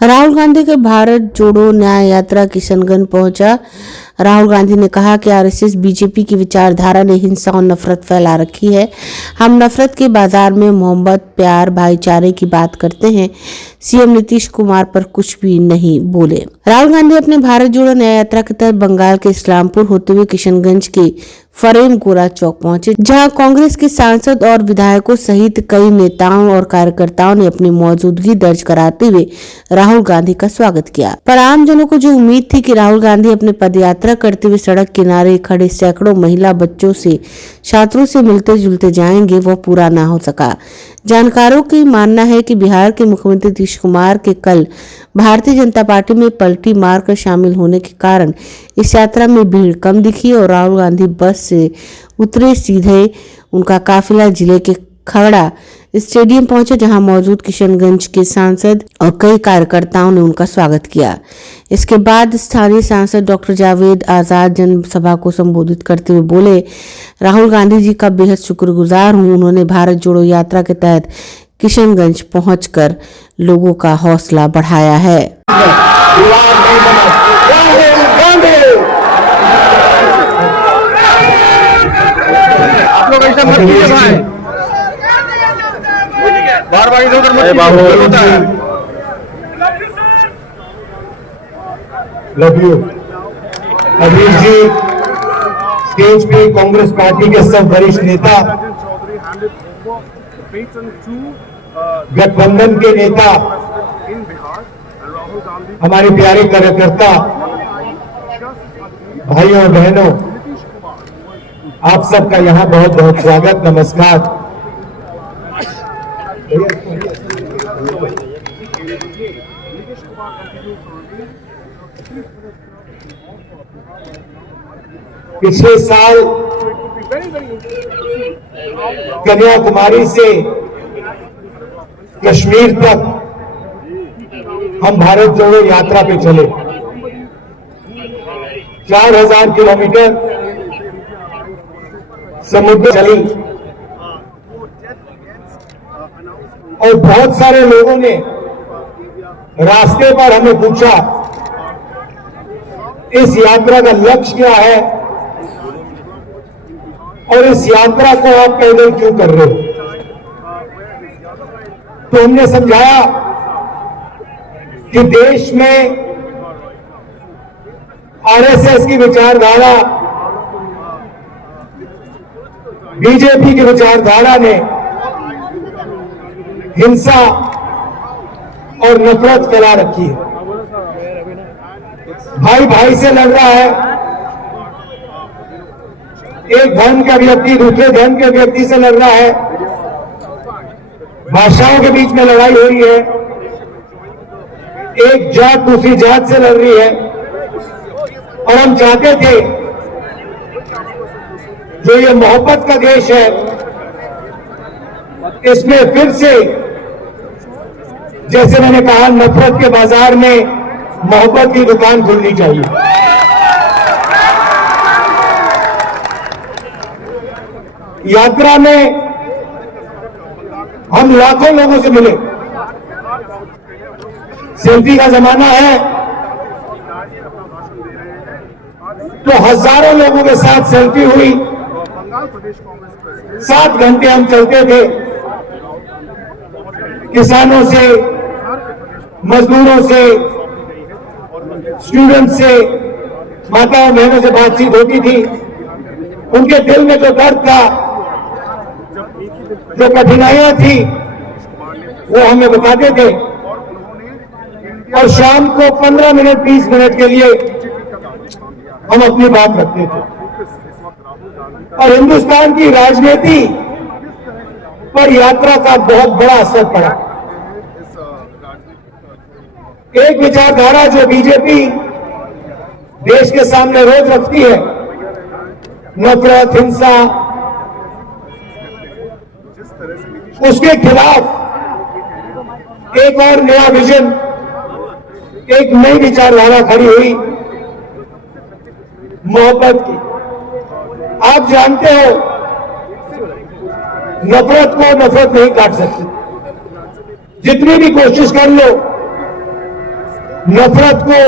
राहुल गांधी के भारत जोड़ो न्याय यात्रा किशनगंज पहुंचा। राहुल गांधी ने कहा कि आरएसएस बीजेपी की विचारधारा ने हिंसा और नफरत फैला रखी है। हम नफरत के बाजार में मोहब्बत, प्यार, भाईचारे की बात करते हैं। सीएम नीतीश कुमार पर कुछ भी नहीं बोले। राहुल गांधी अपने भारत जोड़ो न्याय यात्रा के तहत बंगाल के इस्लामपुर होते हुए किशनगंज के फरेम गोरा चौक पहुंचे, जहां कांग्रेस के सांसद और विधायकों सहित कई नेताओं और कार्यकर्ताओं ने अपनी मौजूदगी दर्ज कराते हुए राहुल गांधी का स्वागत किया। पर आमजनों को जो उम्मीद थी कि राहुल गांधी अपने पदयात्रा करते हुए सड़क किनारे खड़े सैकड़ों महिला, बच्चों से, छात्रों से मिलते जुलते जाएंगे, वह पूरा न हो सका। जानकारों की मानना है कि बिहार के मुख्यमंत्री नीतीश कुमार के कल भारतीय जनता पार्टी में पलटी मारकर शामिल होने के कारण इस यात्रा में भीड़ कम दिखी और राहुल गांधी बस से उतरे सीधे उनका काफिला जिले के खगड़ा स्टेडियम पहुंचे, जहां मौजूद किशनगंज के सांसद और कई कार्यकर्ताओं ने उनका स्वागत किया। इसके बाद स्थानीय सांसद डॉक्टर जावेद आजाद जनसभा को संबोधित करते हुए बोले, राहुल गांधी जी का बेहद शुक्रगुजार हूं। उन्होंने भारत जोड़ो यात्रा के तहत किशनगंज पहुंचकर लोगों का हौसला बढ़ाया है। आप लोग ऐसा मत कीजिए भाई, बार-बार इधर मत कीजिए, होता है। Love you. अभी जी स्टेज पे कांग्रेस पार्टी के सब वरिष्ठ नेता, गठबंधन के नेता, हमारे प्यारे कार्यकर्ता, भाइयों और बहनों, आप सबका यहाँ बहुत बहुत स्वागत, नमस्कार। पिछले साल कन्याकुमारी से कश्मीर तक हम भारत जोड़ो यात्रा पे चले। 4000 किलोमीटर समुद्र चली और बहुत सारे लोगों ने रास्ते पर हमें पूछा, इस यात्रा का लक्ष्य क्या है और इस यात्रा को आप पैदल क्यों कर रहे हो? तो हमने समझाया कि देश में आरएसएस की विचारधारा, बीजेपी की विचारधारा ने हिंसा और नफरत फैला रखी है। भाई भाई से लड़ रहा है, एक धर्म का व्यक्ति दूसरे धर्म के व्यक्ति से लड़ रहा है, भाषाओं के बीच में लड़ाई हो रही है, एक जात दूसरी जात से लड़ रही है। और हम चाहते थे जो ये मोहब्बत का देश है, इसमें फिर से जैसे मैंने कहा, नफरत के बाजार में मोहब्बत की दुकान खुलनी चाहिए। यात्रा में हम लाखों लोगों से मिले। सेल्फी का जमाना है तो हजारों लोगों के साथ सेल्फी हुई। 7 घंटे हम चलते थे, किसानों से, मजदूरों से, स्टूडेंट से, माताओं बहनों से बातचीत होती थी। उनके दिल में जो दर्द था, जो कठिनाइयां थी, वो हमें बताते थे और शाम को 15 मिनट 20 मिनट के लिए हम अपनी बात रखते थे। और हिंदुस्तान की राजनीति पर यात्रा का बहुत बड़ा असर पड़ा। एक विचारधारा जो बीजेपी देश के सामने रोज रखती है, नफरत, हिंसा, उसके खिलाफ एक और नया विजन, एक नई विचारधारा खड़ी हुई, मोहब्बत की। आप जानते हो, नफरत को नफरत नहीं काट सकती। जितनी भी कोशिश कर लो, नफरत को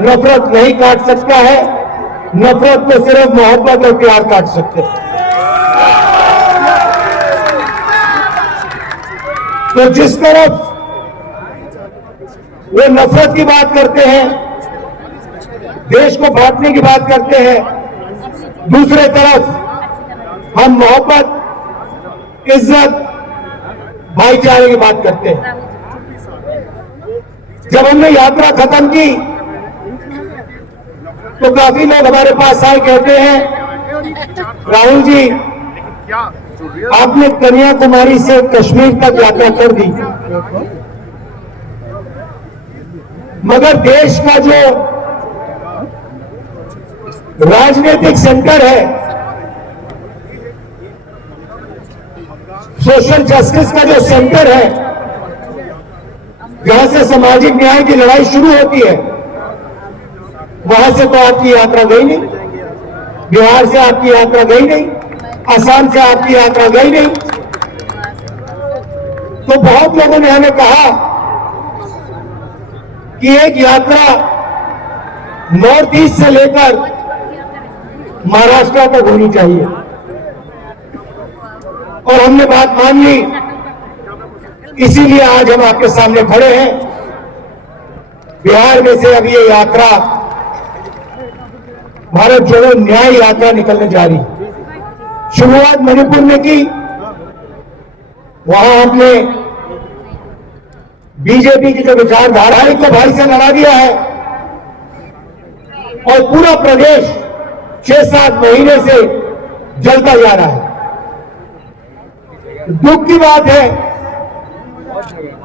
नफरत नहीं काट सकता है, नफरत को सिर्फ मोहब्बत और प्यार काट सकते हैं। तो जिस तरफ वो नफरत की बात करते हैं, देश को बांटने की बात करते हैं, दूसरे तरफ हम मोहब्बत, इज्जत, भाईचारे की बात करते हैं। जब हमने यात्रा खत्म की तो काफी लोग हमारे पास आए, कहते हैं राहुल जी आपने कन्याकुमारी से कश्मीर तक यात्रा कर दी, मगर देश का जो राजनीतिक सेंटर है, सोशल जस्टिस का जो सेंटर है, जहां से सामाजिक न्याय की लड़ाई शुरू होती है, वहां से तो आपकी यात्रा गई नहीं, बिहार से आपकी यात्रा गई नहीं, असम से आपकी यात्रा गई नहीं। तो बहुत लोगों ने हमें कहा कि एक यात्रा नॉर्थ ईस्ट से लेकर महाराष्ट्र तक होनी चाहिए, और हमने बात मान ली। इसीलिए आज हम आपके सामने खड़े हैं। बिहार में से अब ये यात्रा भारत जोड़ो न्याय यात्रा निकलने जा रही है। शुरुआत मणिपुर में की, वहां हमने बीजेपी की जो विचारधारा है को भाई से लड़ा दिया है, और पूरा प्रदेश 6-7 महीने से जलता जा रहा है। दुख की बात है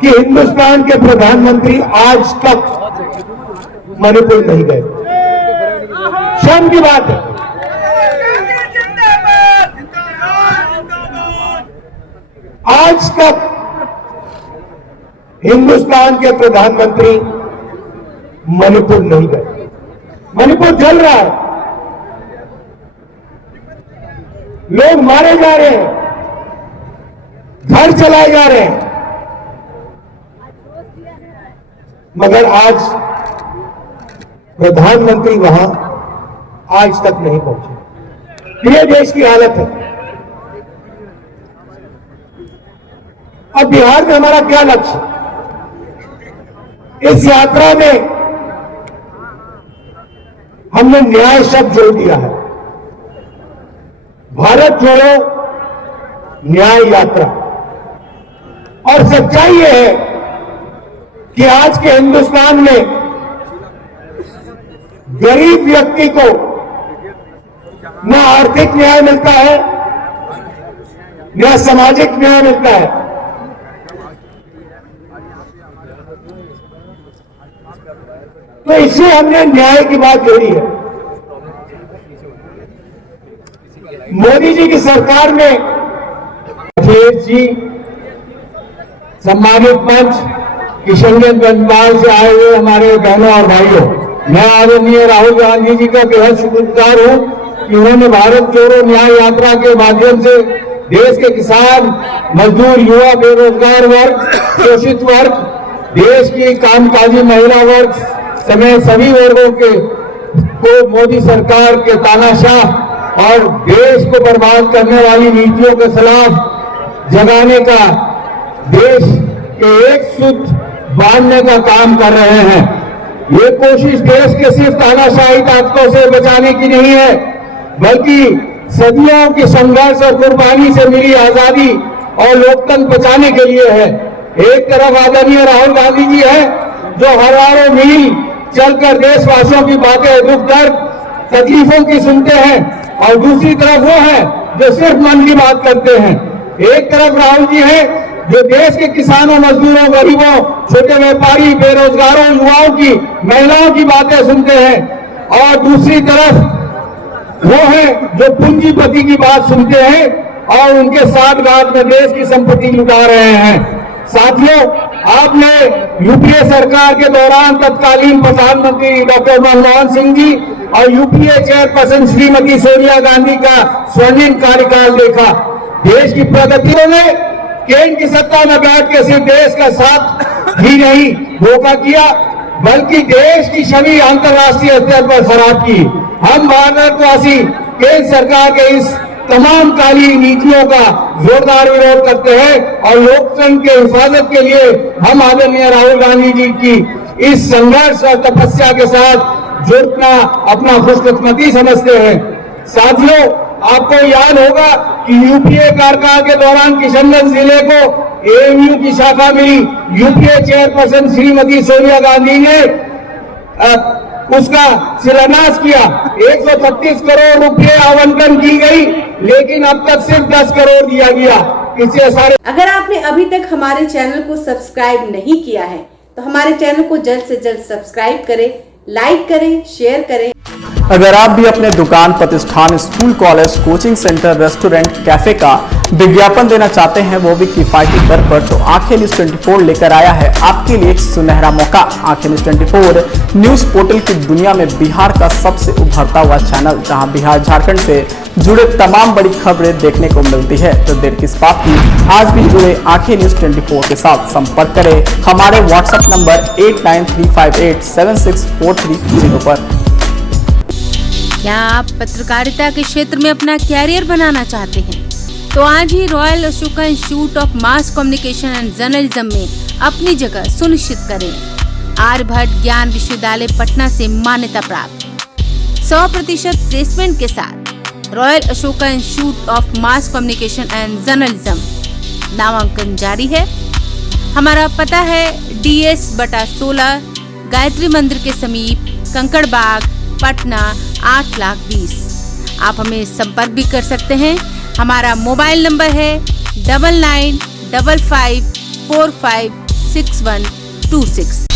कि हिंदुस्तान के प्रधानमंत्री आज तक मणिपुर नहीं गए। शर्म की बात है। आज तक हिंदुस्तान के प्रधानमंत्री मणिपुर नहीं गए। मणिपुर जल रहा है, लोग मारे जा रहे हैं, घर चलाए जा रहे हैं, मगर आज प्रधानमंत्री वहां आज तक नहीं पहुंचे। ये देश की हालत है। अब बिहार में हमारा क्या लक्ष्य? इस यात्रा में हमने न्याय शब्द जोड़ दिया है। भारत जोड़ो न्याय यात्रा। और सच्चाई यह है कि आज के हिंदुस्तान में गरीब व्यक्ति को न आर्थिक न्याय मिलता है, न सामाजिक न्याय मिलता है। तो इसलिए हमने न्याय की बात जोड़ी है। मोदी जी की सरकार में अखिलेश जी, सम्मानित मंच, किशनगंज बनपाल से आए हुए हमारे बहनों और भाइयों, मैं आदरणीय राहुल गांधी जी का बेहद शुक्रगुजार हूं कि उन्होंने भारत जोड़ो न्याय यात्रा के माध्यम से देश के किसान, मजदूर, युवा, बेरोजगार वर्ग, शोषित वर्ग, देश की कामकाजी महिला वर्ग समेत सभी वर्गों को मोदी सरकार के तानाशाह और देश को बर्बाद करने वाली नीतियों के खिलाफ जगाने का, देश के एक सूत्र बांधने का काम कर रहे हैं। ये कोशिश देश के सिर्फ तानाशाही ताकतों से बचाने की नहीं है, बल्कि सदियों की संघर्ष और कुर्बानी से मिली आजादी और लोकतंत्र बचाने के लिए है। एक तरफ आदरणीय राहुल गांधी जी है जो हजारों मील चलकर देशवासियों की बातें, दुख दर्द, तकलीफों की सुनते हैं, और दूसरी तरफ वो है जो सिर्फ मन की बात करते हैं। एक तरफ राहुल जी है जो देश के किसानों, मजदूरों, गरीबों, छोटे व्यापारी, बेरोजगारों, युवाओं की, महिलाओं की बातें सुनते हैं, और दूसरी तरफ वो है जो पूंजीपति की बात सुनते हैं और उनके साथ गांठ में देश की संपत्ति लुटा रहे हैं। साथियों, आपने यूपीए सरकार के दौरान तत्कालीन प्रधानमंत्री डॉक्टर मनमोहन सिंह जी और यूपीए चेयरपर्सन श्रीमती सोनिया गांधी का स्वर्णिम कार्यकाल देखा। देश की प्रगति में केंद्र की सत्ता में बैठ के सिर्फ देश का साथ ही नहीं धोखा किया, बल्कि देश की छवि अंतर्राष्ट्रीय स्तर पर खराब की। हम भारतवासी केंद्र सरकार के इस तमाम काली नीतियों का जोरदार विरोध करते हैं और लोकतंत्र के हिफाजत के लिए हम आदरणीय राहुल गांधी जी की इस संघर्ष और तपस्या के साथ जुड़ना अपना खुशकिस्मती समझते हैं। साथियों, आपको याद होगा कि यूपीए कार्यकाल के दौरान किशनगंज जिले को एएमयू की शाखा मिली। यूपीए चेयरपर्सन श्रीमती सोनिया गांधी ने उसका शिलान्यास किया। 136 करोड़ रुपए आवंटन की गई, लेकिन अब तक सिर्फ 10 करोड़ दिया गया। इससे सारे अगर आपने अभी तक हमारे चैनल को सब्सक्राइब नहीं किया है तो हमारे चैनल को जल्द से जल्द सब्सक्राइब करें, लाइक करें, शेयर करें। अगर आप भी अपने दुकान, प्रतिष्ठान, school, college, coaching centre, restaurant, cafe का विज्ञापन देना चाहते हैं, वो भी किफायती दर पर, तो आंखें न्यूज 24 लेकर आया है आपके लिए एक सुनहरा मौका। आंखें न्यूज 24 न्यूज पोर्टल की दुनिया में बिहार का सबसे उभरता हुआ चैनल, जहां बिहार झारखंड से जुड़े तमाम बड़ी खबरें देखने को मिलती है। तो देर किस बात की, आज भी जुड़े आंखें न्यूज 24 के साथ। संपर्क करें हमारे व्हाट्सएप नंबर 8935876430 पर। क्या आप पत्रकारिता के क्षेत्र में अपना कैरियर बनाना चाहते हैं? तो आज ही royal Ashoka institute of mass communication and journalism में अपनी जगह सुनिश्चित करें। आर्यभट्ट ज्ञान विश्वविद्यालय पटना से मान्यता प्राप्त 100% प्लेसमेंट के साथ royal Ashoka institute of mass communication and journalism नामांकन जारी है। हमारा पता है DS/16 गायत्री मंदिर के समीप, कंकड़ बाग, पटना 8,20,000। आप हमें संपर्क भी कर सकते हैं। हमारा मोबाइल नंबर है 9955456126।